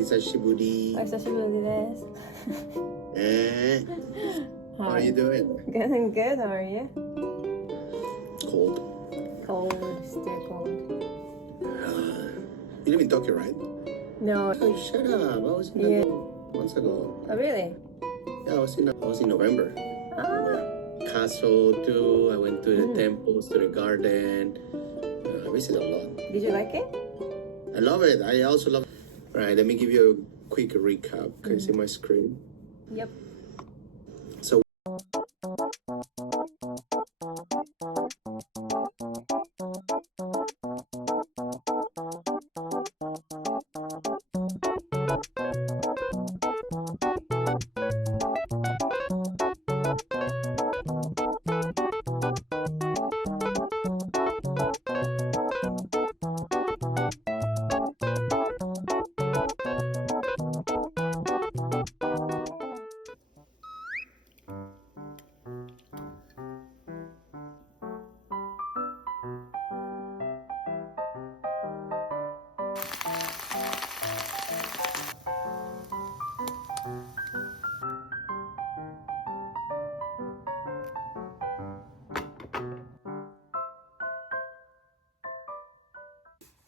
Hisashiburi. お久しぶりです。How are you doing? Good and good. How are you? Cold. Cold. Still cold. You live in Tokyo, right? No. Oh, shut up. I was in Yeah. months ago. Oh, really? Yeah, I was in November. Ah. Castle too. I went to the temples, to the garden. I visited a lot. Did you like it? I love it. I also love. Right. Let me give you a quick recap. Can you see my screen? Yep. So.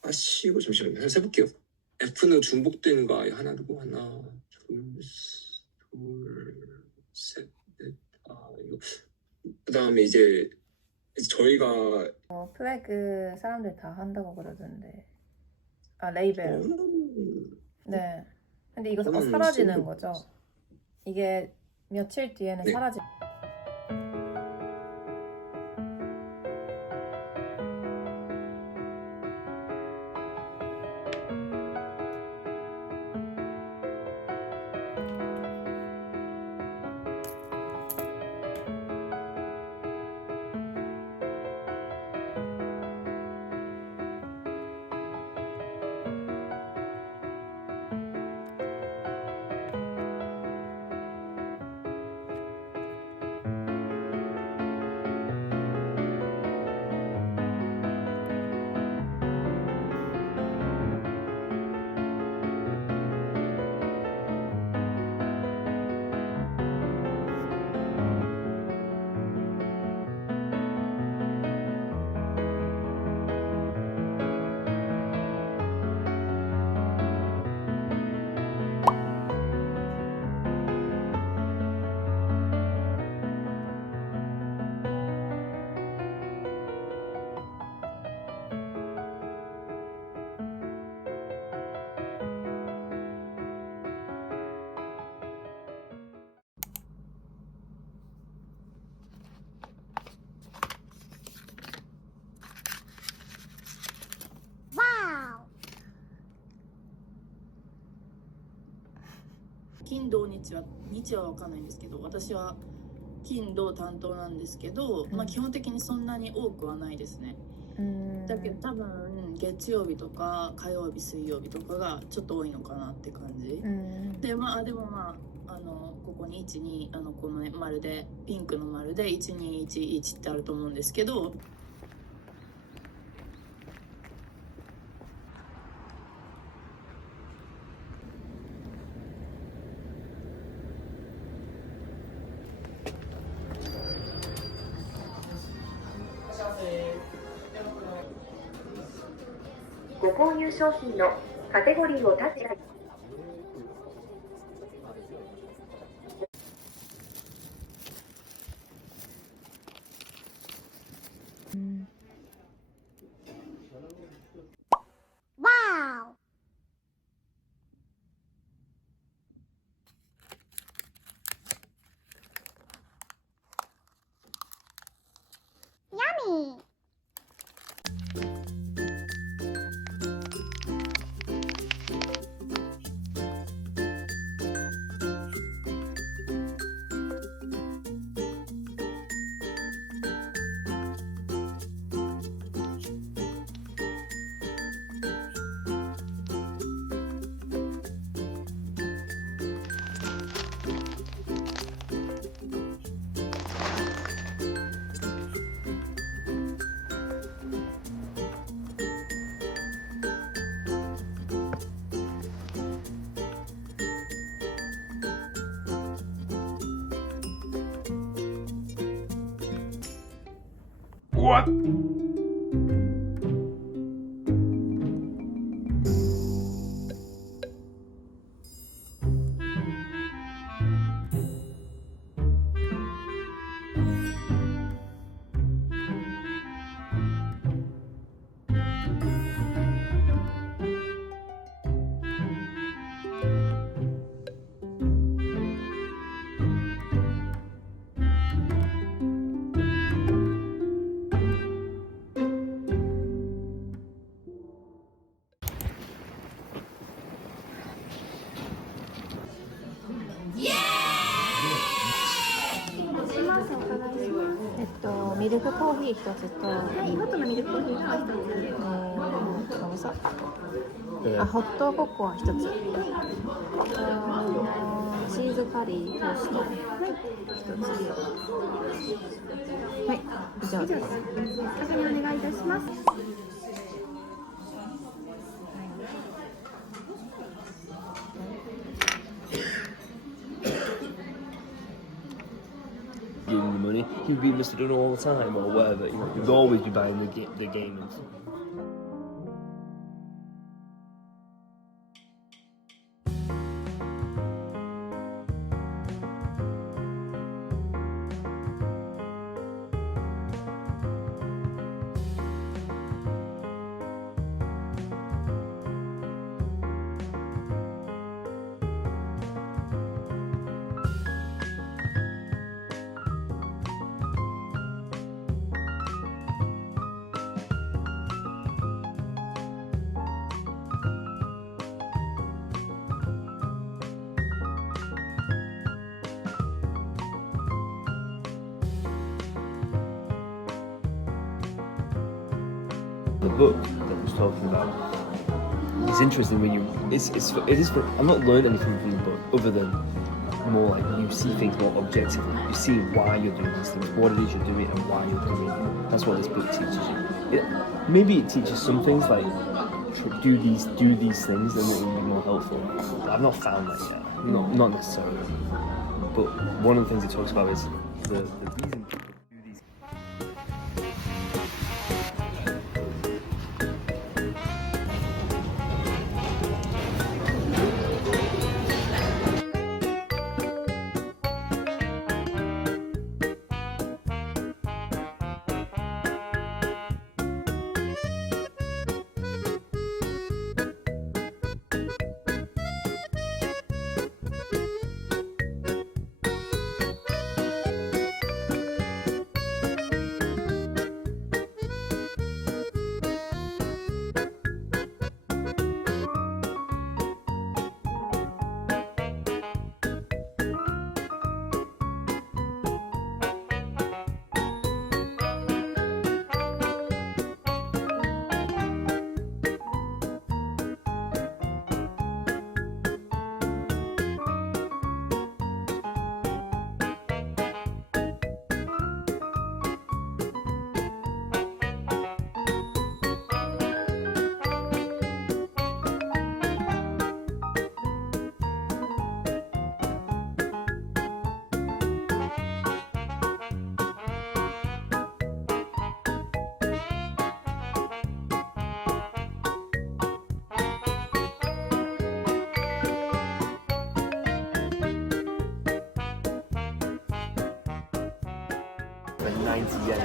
아씨고 잠시만요. 해서 해볼게요. F는 중복되는 거 아예 하나고 하나, 둘, 셋, 넷, 이거. 그다음에 이제 저희가 플래그 사람들 다 한다고 그러던데. 아, 레이벨. 네. 근데 이거 사라지는 거죠? 이게 며칠 뒤에는 사라지.金土日は分かんないんですけど、私は金土担当なんですけど、基本的にそんなに多くはないですね。だけど多分月曜日とか火曜日水曜日とかがちょっと多いのかなって感じ。ででもここに12このね丸でピンクの丸で1211ってあると思うんですけど。ご購入商品のカテゴリーをタッチ。What?ミルクコーヒー一つと、ホットのミルクコーヒーが一つ。どうぞ。あ、ホットココア一つ。チーズカリートースト一つ。はい、以上です。確認お願いいたします。Giving you money, he must have done it all the time or whatever. He'd always be buying the gaming. The book that I was talking about, it's interesting when you it is for, I'm not learning anything from the book other than more like you see things more objectively. You see why you're doing these things, what it is you're doing, and why you're doing it. That's what this book teaches you. Maybe it teaches some things like do these things, and it will be more helpful. I've not found that yet, not necessarily. But one of the things it talks about is the reason people do these. Like 90 yen.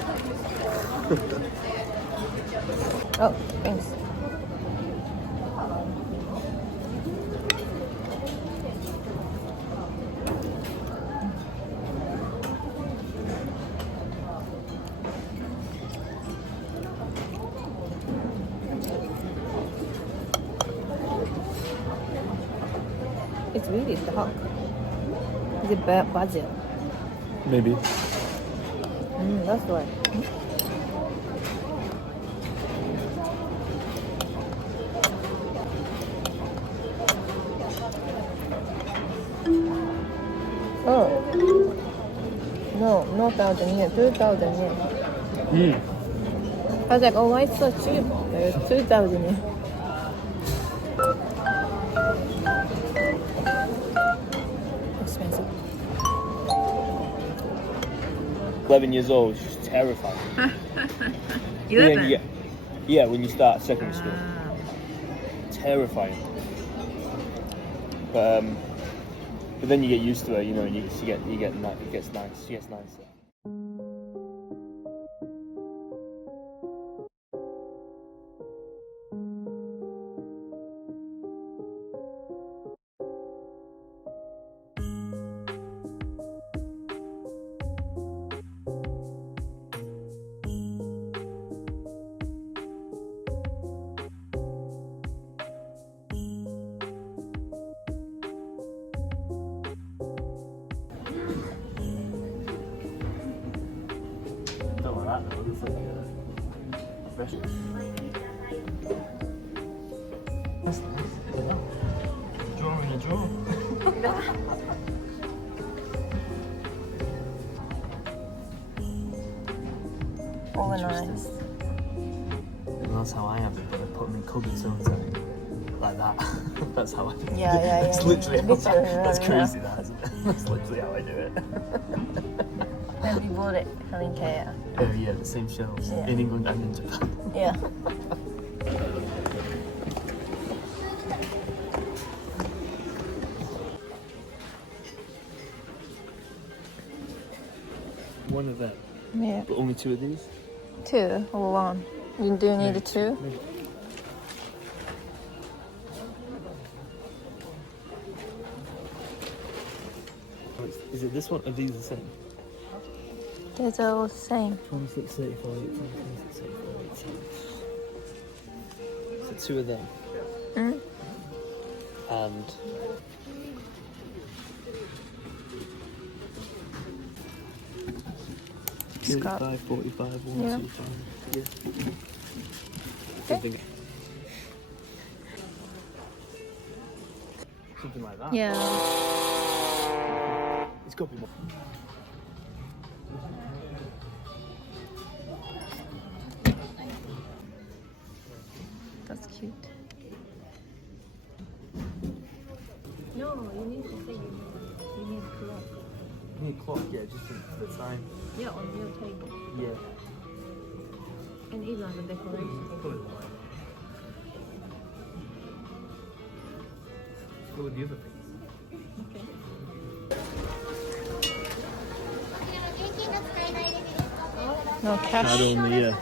Oh, thanks. It's really dark. Is it basil? Maybe. That's why. Oh. No, not 1,000 yen, 2,000 yen. I was like, oh, why it's so cheap? It's 2,000 yen. Expensive. 11 years old, she's terrifying. But then 11? yeah, when you start secondary school, terrifying. But then you get used to it, you know, and it gets nicer. Don't like that though, it's like a restaurant. That's nice. Drawer in a drawer. Organized. Well, that's how I have it, but I put them in cupboards or something. Like that. That's how I do it. Yeah. That's literally that's yeah. crazy, that, isn't it? That's literally how I do it. Maybe you bought it from IKEA. Oh yeah, the same shelves Yeah. in England and in Japan. Yeah. One of them. Yeah. But only 2 of these? 2 or 1? You do need a 2? Maybe. Is it this one? Are these the same? They're all the same. 26, 34, 26, 34, 86. So 2 of them. Mm? And 45, 45, 1, Yeah. 2, 5. Yeah. Okay. Something like that. Yeah. It's got to be more. That's cute. No, you need to say you need a clock. You need a clock, yeah, just for the time. Yeah, on your table. Yeah. And even the decoration. Probably why. Let's go with the other things. Okay. No cash. Card only, yeah.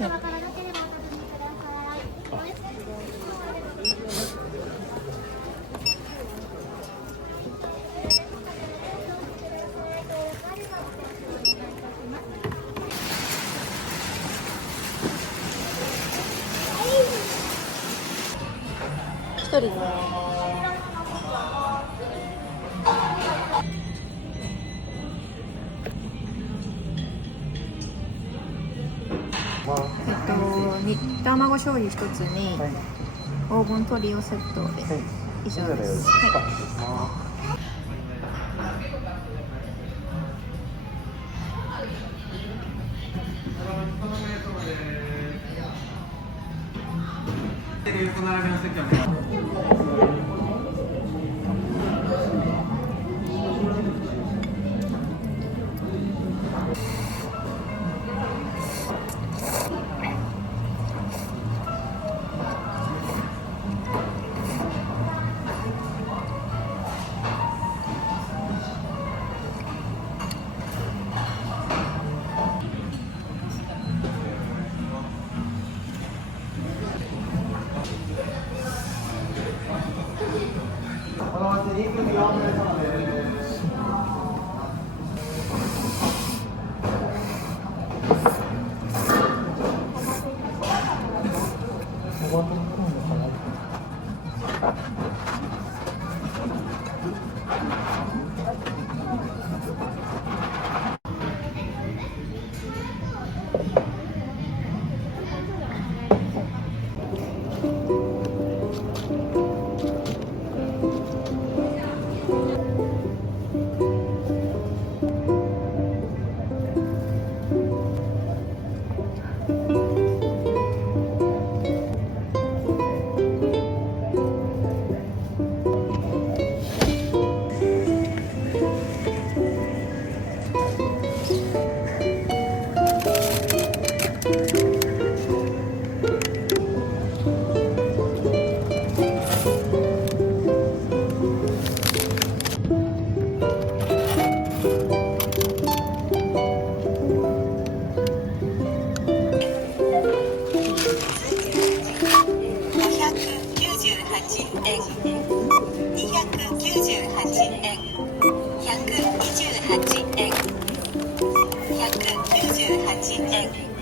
Sorry.卵醤油一つに、黄金トリオセットで以上です。はい円、298円、128円、198円。